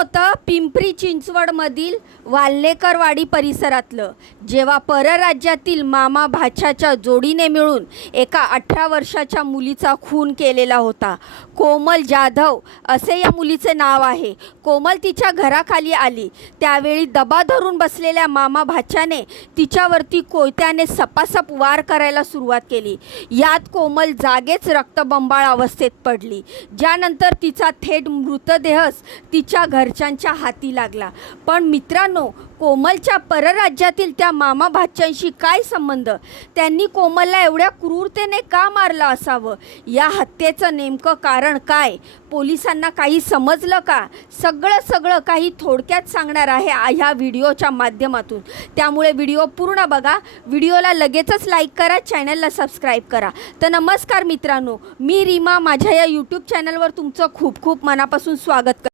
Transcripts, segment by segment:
होतं पिंपरी चिंचवडमधील वाल्हेकरवाडी परिसरातलं. जेव्हा परराज्यातील मामा भाच्याच्या जोडीने मिळून एका अठरा वर्षाच्या मुलीचा खून केलेला होता. कोमल जाधव असे या मुलीचे नाव आहे. कोमल तिच्या घराखाली आली. त्यावेळी दबा धरून बसलेल्या मामा भाच्याने तिच्यावरती कोयत्याने सपासप वार करायला सुरुवात केली. यात कोमल जागेच रक्तबंबाळ अवस्थेत पडली. ज्यानंतर तिचा थेट मृतदेहच तिच्या घरच्यांच्या हाती लागला. पण मित्रांनो कोमलच्या परराज्यातील त्या मामा भाच्यांशी काय संबंध? त्यांनी कोमलला एवढ्या क्रूरतेने का मारलं असावं? या हत्येचं नेमकं कारण काय? पोलिसांना काही समजलं का? सगळं सगळं काही थोडक्यात सांगणार आहे आ- ह्या व्हिडिओच्या माध्यमातून. त्यामुळे व्हिडिओ पूर्ण बघा. व्हिडिओला लगेचच लाईक करा चॅनलला सबस्क्राईब करा. तर नमस्कार मित्रांनो मी रीमा. माझ्या या यूट्यूब चॅनलवर तुमचं खूप खूप मनापासून स्वागत कर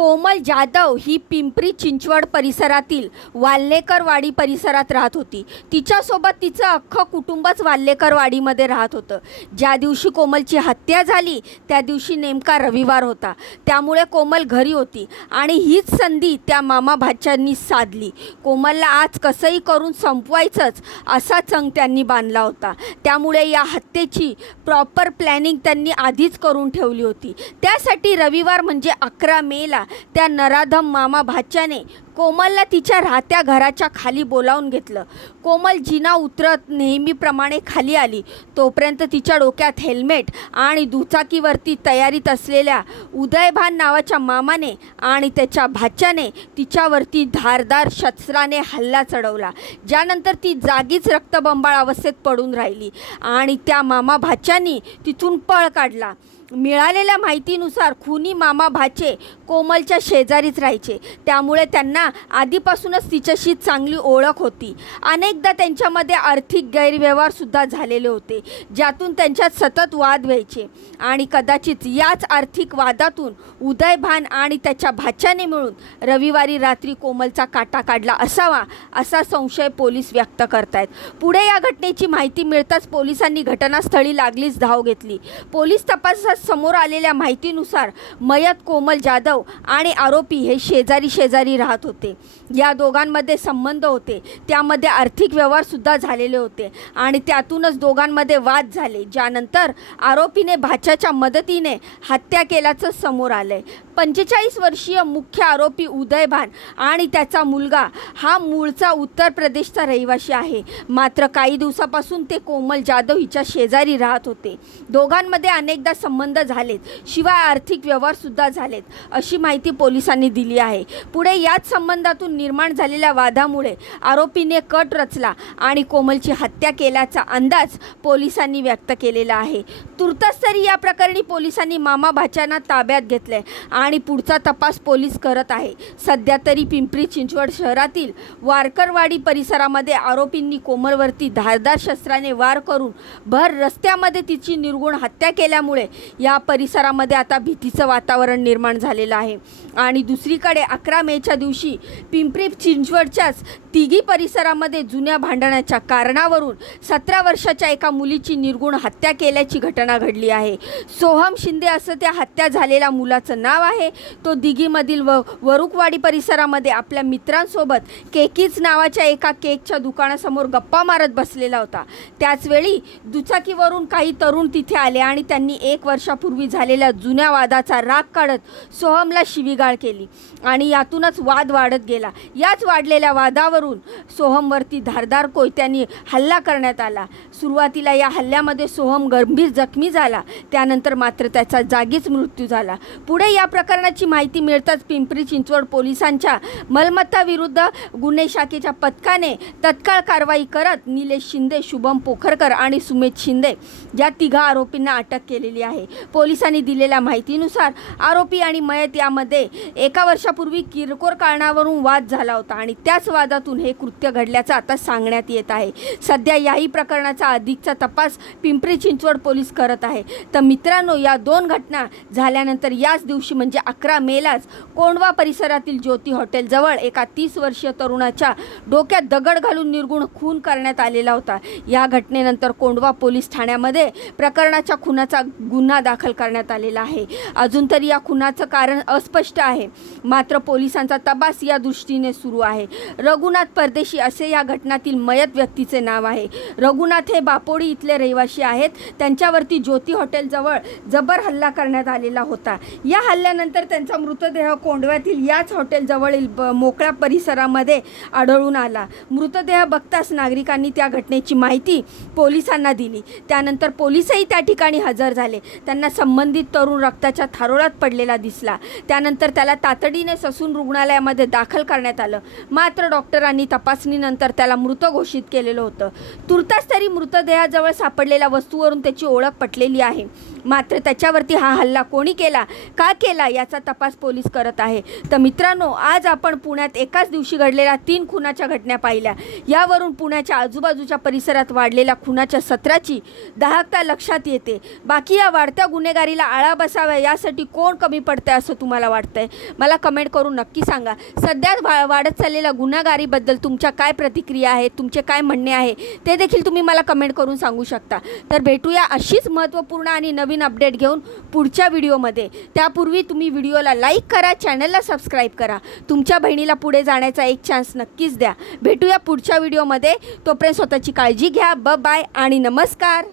कोमल जाधव ही पिंपरी चिंचवड परिसरातील वाल्हेकरवाडी परिसरात राहत होती. तिच्यासोबत तिचं अख्खं कुटुंबच वाल्हेकरवाडीमध्ये राहत होतं. ज्या दिवशी कोमलची हत्या झाली त्या दिवशी नेमका रविवार होता. त्यामुळे कोमल घरी होती आणि हीच संधी त्या मामा भाच्यांनी साधली. कोमलला आज कसंही करून संपवायचंच असा चंग त्यांनी बांधला होता. त्यामुळे या हत्येची प्रॉपर प्लॅनिंग त्यांनी आधीच करून ठेवली होती. त्यासाठी रविवार म्हणजे अकरा मेला त्या नराधम मामा भाच्याने कोमलला तिच्या राहत्या घराच्या खाली बोलावून घेतलं. कोमल जिना उतरत नेहमीप्रमाणे खाली आली. तोपर्यंत तिच्या डोक्यात हेल्मेट आणि दुचाकीवरती तयारीत असलेल्या उदयभान नावाच्या मामाने आणि त्याच्या भाच्याने तिच्यावरती धारदार शस्त्राने हल्ला चढवला. ज्यानंतर ती जागीच रक्तबंबाळ अवस्थेत पडून राहिली आणि त्या मामा भाच्यानी तिथून पळ काढला. मिळालेल्या माहितीनुसार खुनी मामा भाचे कोमलच्या शेजारीच राहायचे. त्यामुळे त्यांना आधीपासूनच तिच्याशी चांगली ओळख होती. अनेकदा त्यांच्यामध्ये आर्थिक गैरव्यवहारसुद्धा झालेले होते ज्यातून त्यांच्यात सतत वाद व्हायचे. आणि कदाचित याच आर्थिक वादातून उदयभान आणि त्याच्या भाच्याने मिळून रविवारी रात्री कोमलचा काटा काढला असावा असा संशय पोलीस व्यक्त करतायत. पुढे या घटनेची माहिती मिळताच पोलिसांनी घटनास्थळी लागलीच धाव घेतली. पोलीस तपासात समोर आलेल्या माहितीनुसार मयत कोमल जाधव आणि आरोपी हे शेजारी शेजारी राहत होते. या दोघांमध्ये संबंध होते. त्यामध्ये आर्थिक व्यवहारसुद्धा झालेले होते आणि त्यातूनच दोघांमध्ये वाद झाले. ज्यानंतर आरोपीने भाच्याच्या मदतीने हत्या केल्याचं समोर आलं. Jerusalén, पंचेचाळीस वर्षीय मुख्य आरोपी उदयभान आणि त्याचा मुलगा हा मूळचा उत्तर प्रदेशचा रहिवासी आहे. मात्र काही दिवसापासून ते कोमल जाधव हिच्या शेजारी राहत होते. दोघांमध्ये अनेकदा संबंध झालेत. शिवाय आर्थिक व्यवहारसुद्धा झालेत अशी माहिती पोलिसांनी दिली आहे. पुढे याच संबंधातून निर्माण झालेल्या वादामुळे आरोपीने कट रचला आणि कोमलची हत्या केल्याचा अंदाज पोलिसांनी व्यक्त केलेला आहे. तुर्तस तरी या प्रकरणी पोलिसांनी मामा भाच्यांना ताब्यात घेतले आणि आणि पुढचा तपास पोलीस करत आहे. सध्या तरी पिंपरी चिंचवड शहरातील वारकरवाडी परिसरामध्ये आरोपींनी कोमलवरती धारदार शस्त्राने वार करून भर रस्त्यामध्ये तिची निर्गुण हत्या केल्यामुळे या परिसरामध्ये आता भीतीचं वातावरण निर्माण झालेलं आहे. आणि दुसरीकडे अकरा मेच्या दिवशी पिंपरी चिंचवडच्याच तिघी परिसरामध्ये जुन्या भांडणाच्या कारणावरून सतरा वर्षाच्या एका मुलीची निर्गुण हत्या केल्याची घटना घडली आहे. सोहम शिंदे असं त्या हत्या झालेल्या मुलाचं नाव आहे आहे. तो दिघीमधील व वरुकवाडी परिसरामध्ये आपल्या मित्रांसोबत केकीज नावाच्या एका केकच्या दुकानासमोर गप्पा मारत बसलेला होता. त्याचवेळी दुचाकीवरून काही तरुण तिथे आले आणि त्यांनी एक वर्षापूर्वी झालेल्या जुन्या वादाचा राग काढत सोहमला शिवीगाळ केली आणि यातूनच वाद वाढत गेला. याच वाढलेल्या वादावरून सोहमवरती धारदार कोयत्यांनी हल्ला करण्यात आला. सुरुवातीला या हल्ल्यामध्ये सोहम गंभीर जखमी झाला. त्यानंतर मात्र त्याचा जागीच मृत्यू झाला. पुढे या प्रकरणाची माहिती मिळताच पिंपरी चिंचवड पोलिसांच्या मलमत्ताविरुद्ध गुन्हे शाखेच्या पथकाने तत्काळ कारवाई करत निलेश शिंदे शुभम पोखरकर आणि सुमित शिंदे या तिघा आरोपींना अटक केलेली आहे. पोलिसांनी दिलेल्या माहितीनुसार आरोपी आणि मयत यामध्ये एका वर्षापूर्वी किरकोळ कारणावरून वाद झाला होता आणि त्याच वादातून हे कृत्य घडल्याचं आता सांगण्यात येत आहे. सध्या याही प्रकरणाचा अधिकचा तपास पिंपरी चिंचवड पोलीस करत आहे. तर मित्रांनो या दोन घटना झाल्यानंतर याच दिवशी म्हणजे म्हणजे अकरा मेलाच कोंडवा परिसरातील ज्योती हॉटेलजवळ एका तीस वर्षीय तरुणाच्या डोक्यात दगड घालून निर्गुण खून करण्यात आलेला होता. या घटनेनंतर कोंडवा पोलीस ठाण्यामध्ये प्रकरणाच्या खुनाचा गुन्हा दाखल करण्यात आलेला आहे. अजून तरी या खुनाचं कारण अस्पष्ट आहे. मात्र पोलिसांचा तपास या दृष्टीने सुरू आहे. रघुनाथ परदेशी असे या घटनातील मयत व्यक्तीचे नाव आहे. रघुनाथ हे बापोडी इथले रहिवासी आहेत. त्यांच्यावरती ज्योती हॉटेलजवळ जबर हल्ला करण्यात आलेला होता. या हल्ल्यानंतर त्यानंतर त्यांचा मृतदेह कोंडव्यातील याच हॉटेलजवळील ब मोकळ्या परिसरामध्ये आढळून आला. मृतदेह बघताच नागरिकांनी त्या घटनेची माहिती पोलिसांना दिली. त्यानंतर पोलिसही त्या ठिकाणी हजर झाले. त्यांना संबंधित तरुण रक्ताच्या थारोळात पडलेला दिसला. त्यानंतर त्याला तातडीने ससून रुग्णालयामध्ये दाखल करण्यात आलं. मात्र डॉक्टरांनी तपासणीनंतर त्याला मृत घोषित केलेलं होतं. तुर्तास तरी मृतदेहाजवळ सापडलेल्या वस्तूवरून त्याची ओळख पटलेली आहे. मात्र त्याच्यावरती हा हल्ला कोणी केला का केला याचा तपास पोलीस करत आहे. तर मित्रांनो आज आपण पुण्यात एकाच दिवशी घडलेल्या तीन खुनाच्या घटना पाहिल्या. यावरून पुण्याच्या आजूबाजूच्या परिसरात वाढलेल्या खुनाच्या सत्राची दाहकता लक्षात येते. बाकी या वाढत्या गुन्हेगारीला आळा बसावा यासाठी कोण कमी पडतंय असं तुम्हाला वाटतंय? मला कमेंट करून नक्की सांगा. सध्या वा वाढत चाललेल्या गुन्हेगारीबद्दल तुमच्या काय प्रतिक्रिया आहेत? तुमचे काय म्हणणे आहे? ते देखील तुम्ही मला कमेंट करून सांगू शकता. तर भेटूया अशीच महत्त्वपूर्ण आणि नवीन अपडेट घेऊन पुढच्या व्हिडिओमध्ये. त्यापूर्वी तुम्ही व्हिडिओला लाईक करा चॅनलला सबस्क्राईब करा. तुमच्या बहिणीला पुढे जाण्याचा एक चान्स नक्कीच द्या. भेटूया पुढच्या व्हिडिओमध्ये. तोपर्यंत स्वतःची काळजी घ्या. ब बाय आणि नमस्कार.